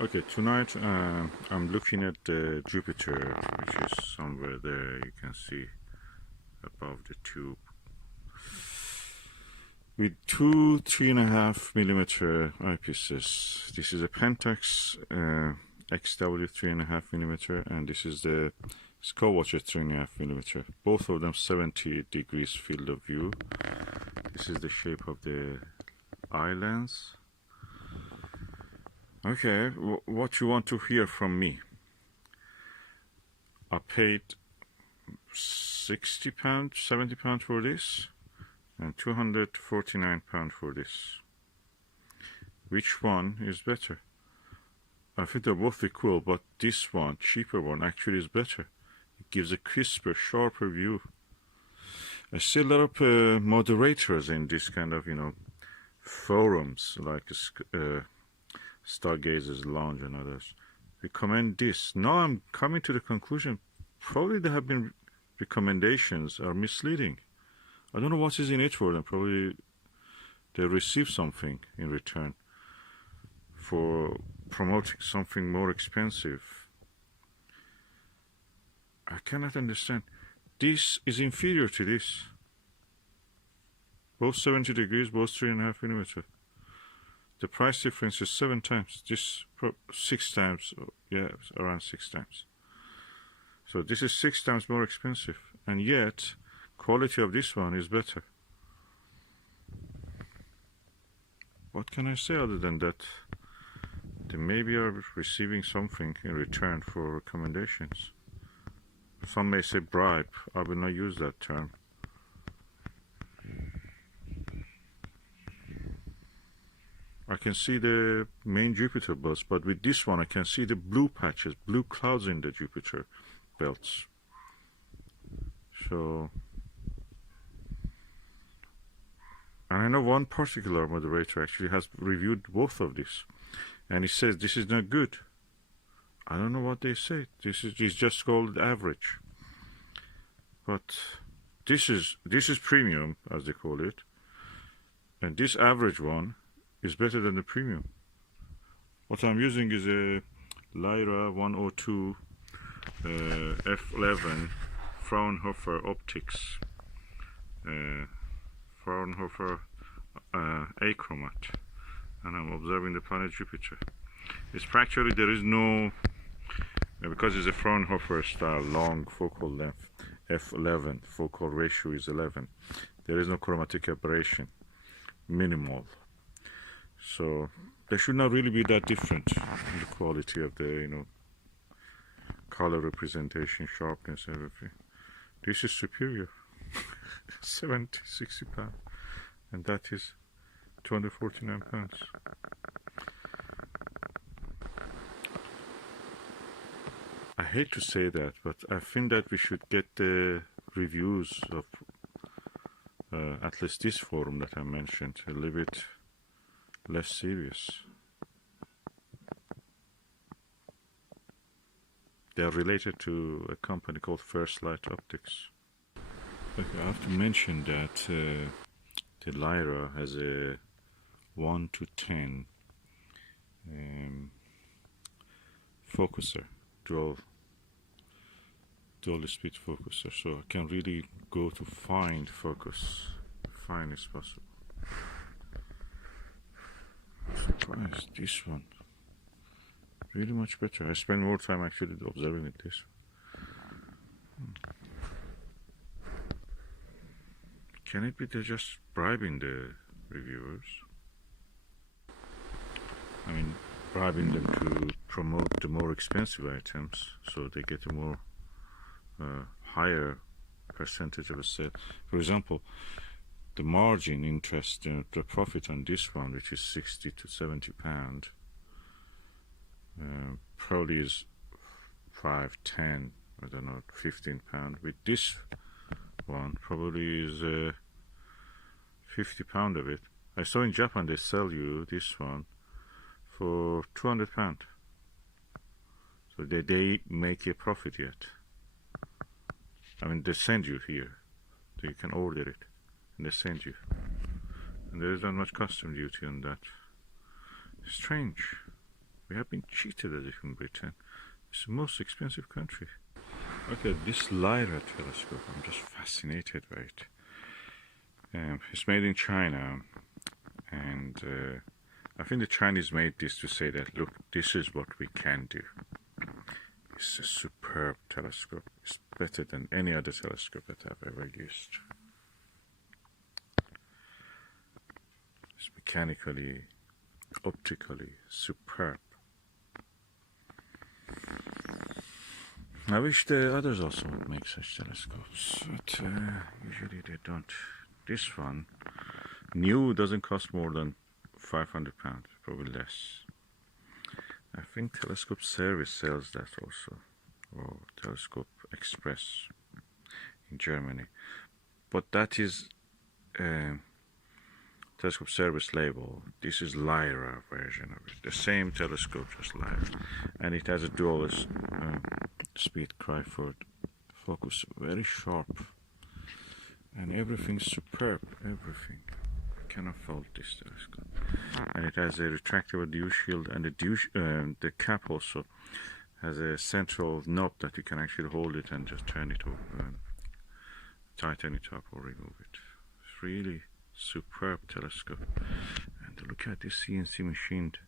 Okay, tonight I'm looking at the Jupiter, which is somewhere there. You can see above the tube. With two 3.5mm eyepieces. This is a Pentax XW 3.5mm, and this is the SkyWatcher 3.5mm. Both of them 70 degrees field of view. This is the shape of the eye lens. Okay, what you want to hear from me? I paid £60, £70 for this, and £249 for this. Which one is better? I think they're both equal, but this one, cheaper one, actually is better. It gives a crisper, sharper view. I see a lot of moderators in this kind of, forums, like Stargazers Lounge and others, recommend this. Now I'm coming to the conclusion, probably there have been recommendations are misleading. I don't know what is in it for them. Probably they receive something in return for promoting something more expensive. I cannot understand. This is inferior to this. Both 70 degrees, both 3.5mm. The price difference is 7 times. This 6 times, yeah, around 6 times. So this is 6 times more expensive, and yet quality of this one is better. What can I say other than that? They maybe are receiving something in return for recommendations. Some may say bribe. I will not use that term. I can see the main Jupiter belts, but with this one I can see the blue patches, blue clouds in the Jupiter belts. So, and I know one particular moderator actually has reviewed both of these, and he says this is not good. I don't know what they say. This is just called average. But this is premium, as they call it, and this average one is better than the premium. What I'm using is a Lyra 102 F11 Fraunhofer Optics Fraunhofer achromat, and I'm observing the planet Jupiter. It's practically there is no, because it's a Fraunhofer style long focal length, f11, focal ratio is 11. There is no chromatic aberration, minimal. So there should not really be that different in the quality of the color representation, sharpness, everything. This is superior. 70, 60 pounds, and that is 249 pounds. I hate to say that, but I think that we should get the reviews of at least this forum that I mentioned a little bit less serious. They are related to a company called First Light Optics. Okay, I have to mention that the Lyra has a 1 to 10 focuser, dual speed focuser, so I can really go to fine focus, fine as possible. I'm surprised, this one really much better. I spend more time actually observing it this. Can it be they're just bribing the reviewers? I mean, bribing them to promote the more expensive items so they get a more higher percentage of a sale. For example, the margin interest, the profit on this one, which is 60 to 70 pound, probably is 5, 10, I don't know, 15 pound. With this one, probably is 50 pound of it. I saw in Japan they sell you this one for 200 pound. So they make a profit yet. I mean, they send you here, so you can order it, and they send you. And there is not much custom duty on that. Strange. We have been cheated as if in Britain. It's the most expensive country. Okay, this Lyra telescope, I'm just fascinated by it. It's made in China, and I think the Chinese made this to say that, look, this is what we can do. It's a superb telescope. It's better than any other telescope that I've ever used. It's mechanically, optically superb. I wish the others also would make such telescopes, but usually they don't. This one, new, doesn't cost more than £500, probably less. I think Telescope Service sells that also, or Telescope Express in Germany. But that is Telescope Service label. This is Lyra version of it. The same telescope, just Lyra, and it has a dual speed cry for focus, very sharp, and everything's superb. Everything. Cannot fault this telescope. And it has a retractable dew shield, and the cap also has a central knob that you can actually hold it and just turn it over, tighten it up or remove it. It's really superb telescope. And look at this CNC machined,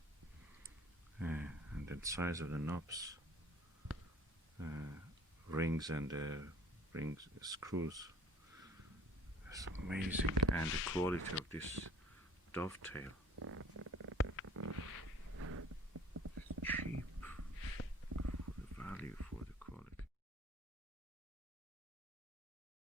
and the size of the knobs, rings and screws. It's amazing, and the quality of this dovetail. It's cheap.